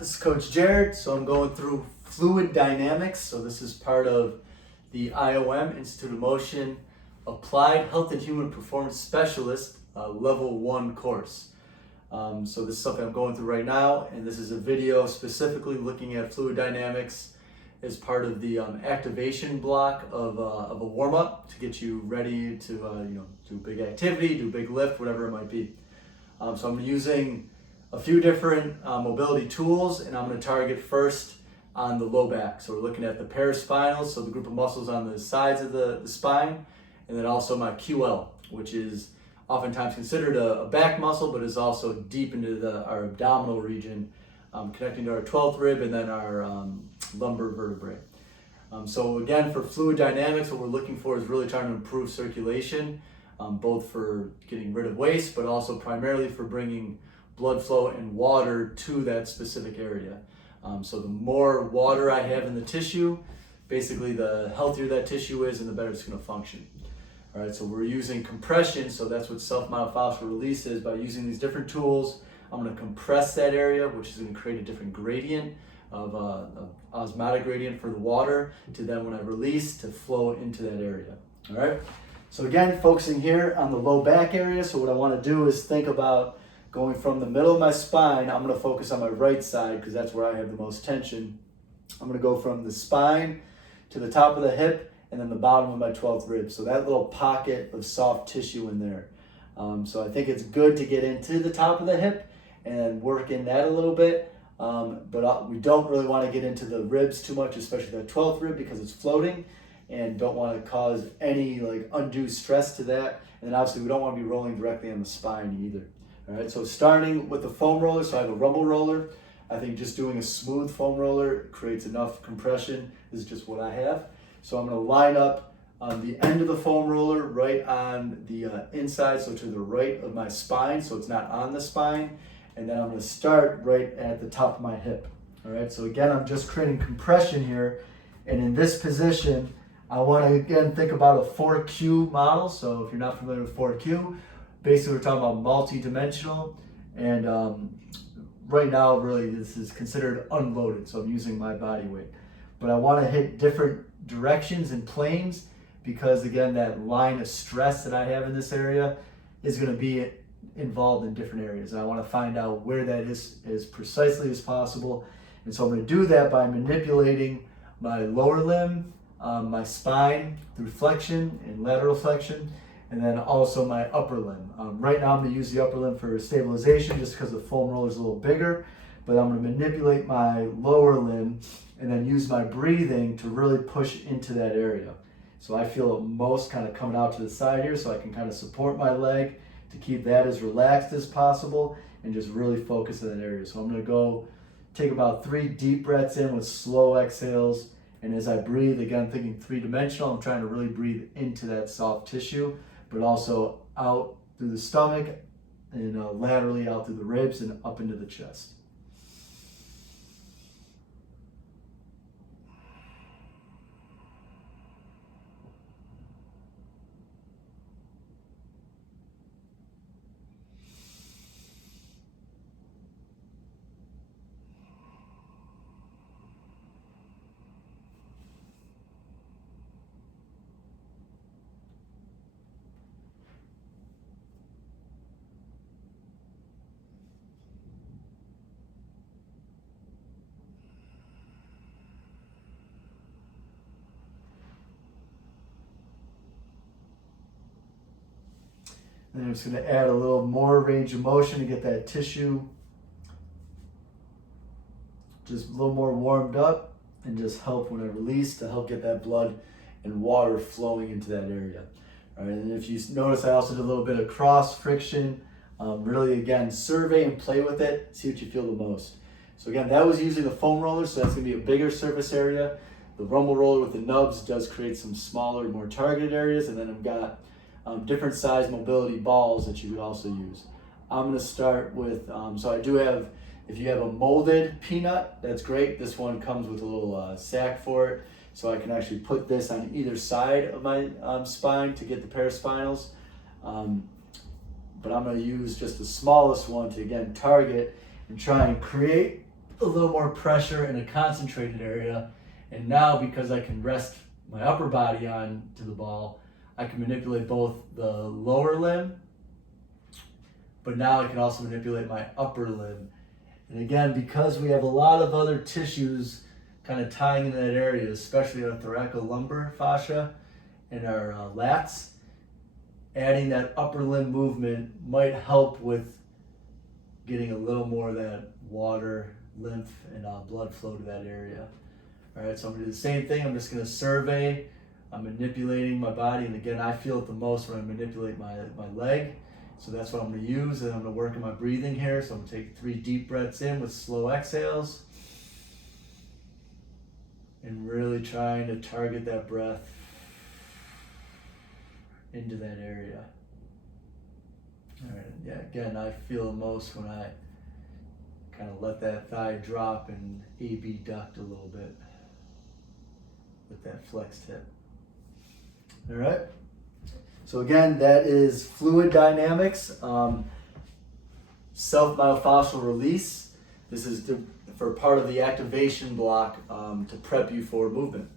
this is Coach Jared. So I'm going through fluid dynamics. So this is part of the IOM, Institute of Motion, Applied Health and Human Performance Specialist, Level 1 course. So this is something I'm going through right now, and this is a video specifically looking at fluid dynamics as part of the activation block of a warm-up to get you ready to do a big activity, do a big lift, whatever it might be. So I'm using a few different mobility tools, and I'm going to target first on the low back. So we're looking at the paraspinals, so the group of muscles on the sides of the spine, and then also my QL, which is oftentimes considered a back muscle, but is also deep into our abdominal region, connecting to our 12th rib and then our lumbar vertebrae. So again, for fluid dynamics, what we're looking for is really trying to improve circulation, both for getting rid of waste, but also primarily for bringing blood flow and water to that specific area. So the more water I have in the tissue, basically the healthier that tissue is and the better it's going to function. All right, so we're using compression, so that's what self-monofossil release is. By using these different tools, I'm going to compress that area, which is going to create a different gradient of osmotic gradient for the water to then when I release to flow into that area. All right, so again, focusing here on the low back area. So what I want to do is think about going from the middle of my spine. I'm going to focus on my right side because that's where I have the most tension. I'm going to go from the spine to the top of the hip and then the bottom of my 12th rib. So that little pocket of soft tissue in there. So I think it's good to get into the top of the hip and work in that a little bit. But we don't really want to get into the ribs too much, especially that 12th rib because it's floating, and don't want to cause any undue stress to that. And then obviously we don't want to be rolling directly on the spine either. All right, so starting with the foam roller, so I have a rumble roller. I think just doing a smooth foam roller creates enough compression. This is just what I have. So I'm going to line up on the end of the foam roller right on the inside, so to the right of my spine, so it's not on the spine. And then I'm going to start right at the top of my hip. All right, so again, I'm just creating compression here. And in this position, I want to again think about a 4Q model. So if you're not familiar with 4Q, basically we're talking about multi-dimensional, and right now really this is considered unloaded, so I'm using my body weight. But I want to hit different directions and planes because again, that line of stress that I have in this area is going to be involved in different areas, and I want to find out where that is as precisely as possible. And so I'm going to do that by manipulating my lower limb, my spine through flexion and lateral flexion, and then also my upper limb. Right now I'm going to use the upper limb for stabilization just because the foam roller is a little bigger, but I'm going to manipulate my lower limb and then use my breathing to really push into that area. So I feel it most kind of coming out to the side here, so I can kind of support my leg to keep that as relaxed as possible and just really focus on that area. So I'm going to go take about 3 deep breaths in with slow exhales, and as I breathe, again thinking 3-dimensional, I'm trying to really breathe into that soft tissue, but also out through the stomach and laterally out through the ribs and up into the chest. And I'm just going to add a little more range of motion to get that tissue just a little more warmed up and just help when I release to help get that blood and water flowing into that area. All right, and if you notice, I also did a little bit of cross friction. Really, again, survey and play with it, see what you feel the most. So again, that was using the foam roller, so that's going to be a bigger surface area. The rumble roller with the nubs does create some smaller, more targeted areas, and then I've got different size mobility balls that you could also use. I'm going to start with, so I do have, if you have a molded peanut, that's great. This one comes with a little sack for it, so I can actually put this on either side of my spine to get the paraspinals. But I'm going to use just the smallest one to again target and try and create a little more pressure in a concentrated area. And now, because I can rest my upper body on to the ball, I can manipulate both the lower limb, but now I can also manipulate my upper limb. And again, because we have a lot of other tissues kind of tying into that area, especially our thoracolumbar fascia and our lats, adding that upper limb movement might help with getting a little more of that water, lymph, and blood flow to that area. All right, so I'm gonna do the same thing. I'm just gonna survey. I'm manipulating my body, and again, I feel it the most when I manipulate my leg. So that's what I'm gonna use, and I'm gonna work on my breathing here. So I'm gonna take 3 deep breaths in with slow exhales, and really trying to target that breath into that area. All right, yeah, again, I feel the most when I kind of let that thigh drop and AB duct a little bit with that flexed hip. All right. So again, that is fluid dynamics, self-myofascial release. This is for part of the activation block to prep you for movement.